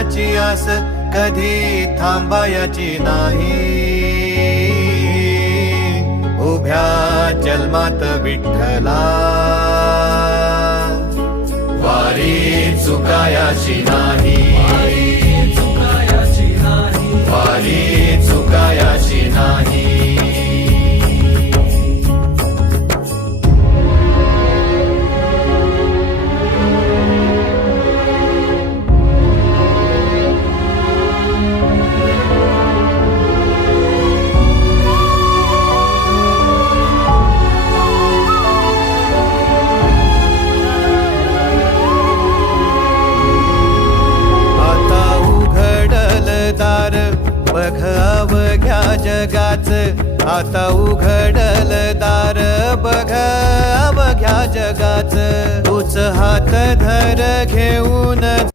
देवाची आस कधी थांबायची नाही. उभ्या जन्मात विठ्ठला वारी चुकायाची नाही. वारी चुकायाची नाही. बघ अवघ्या जगाच, आता उघडल दार बघ अवघ्या जगाच. तूच हात धर घेऊन